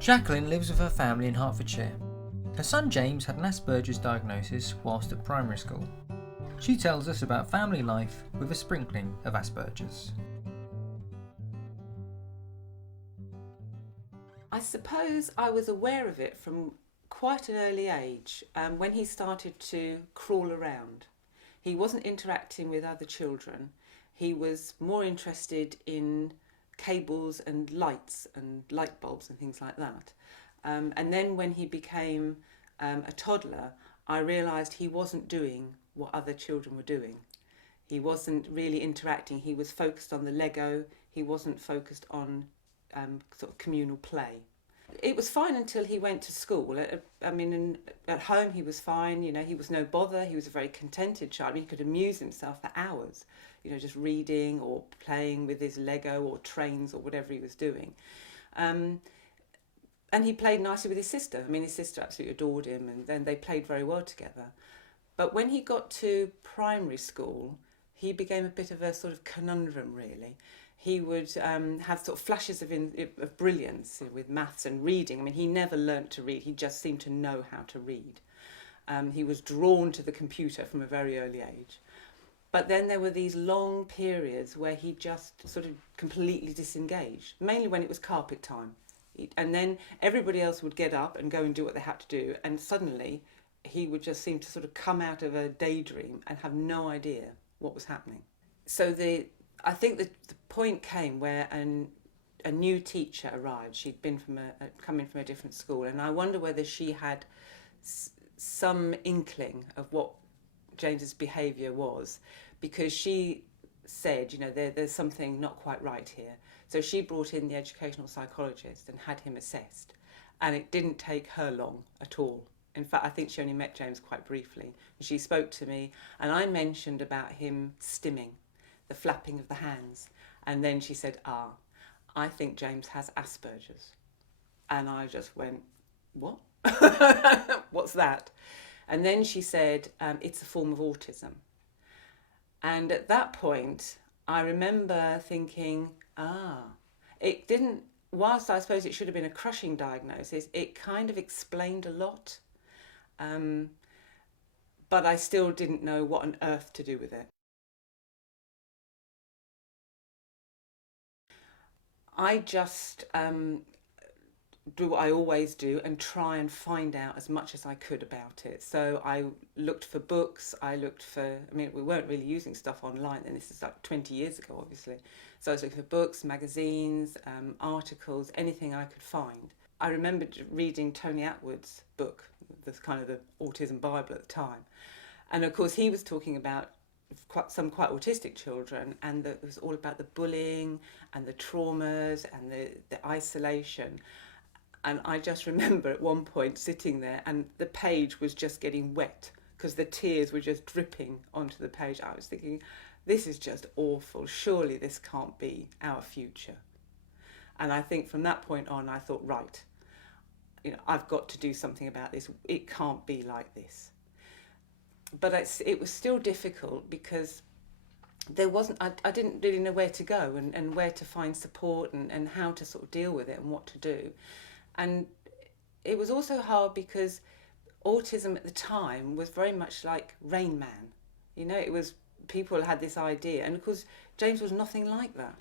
Jacqueline lives with her family in Hertfordshire. Her son James had an Asperger's diagnosis whilst at primary school. She tells us about family life with a sprinkling of Asperger's. I suppose I was aware of it from quite an early age, when he started to crawl around. He wasn't interacting with other children. He was more interested in cables and lights and light bulbs and things like that. And then when he became a toddler, I realised he wasn't doing what other children were doing. He wasn't really interacting. He was focused on the Lego. He wasn't focused on sort of communal play. It was fine until he went to school. At home he was fine. You know, he was no bother. He was a very contented child. I mean, he could amuse himself for hours, you know, just reading or playing with his Lego or trains or whatever he was doing. And he played nicely with his sister. I mean, his sister absolutely adored him, and then they played very well together. But when he got to primary school, he became a bit of a sort of conundrum, really. He would have sort of flashes of brilliance with maths and reading. I mean, he never learnt to read. He just seemed to know how to read. He was drawn to the computer from a very early age. But then there were these long periods where he just sort of completely disengaged, mainly when it was carpet time. And then everybody else would get up and go and do what they had to do, and suddenly he would just seem to sort of come out of a daydream and have no idea what was happening. So I think the point came where a new teacher arrived. She'd been coming from a different school, and I wonder whether she had some inkling of what James's behaviour was, because she said, you know, there's something not quite right here. So she brought in the educational psychologist and had him assessed, and it didn't take her long at all. In fact, I think she only met James quite briefly. She spoke to me, and I mentioned about him stimming, the flapping of the hands. And then she said, I think James has Asperger's. And I just went, what? What's that? And then she said, it's a form of autism. And at that point, I remember thinking, it didn't, whilst I suppose it should have been a crushing diagnosis, it kind of explained a lot. But I still didn't know what on earth to do with it. I just do what I always do and try and find out as much as I could about it. So I looked for books, I mean, we weren't really using stuff online then, this is like 20 years ago, obviously. So I was looking for books, magazines, articles, anything I could find. I remember reading Tony Attwood's book, the kind of the Autism Bible at the time. And of course, he was talking about some quite autistic children, and it was all about the bullying and the traumas and the isolation. And I just remember at one point sitting there and the page was just getting wet because the tears were just dripping onto the page. I was thinking, this is just awful. Surely this can't be our future. And I think from that point on, I thought, right, you know, I've got to do something about this. It can't be like this. But it was still difficult because I didn't really know where to go and where to find support and how to sort of deal with it and what to do. And it was also hard because autism at the time was very much like Rain Man. You know, it was, people had this idea, and of course James was nothing like that.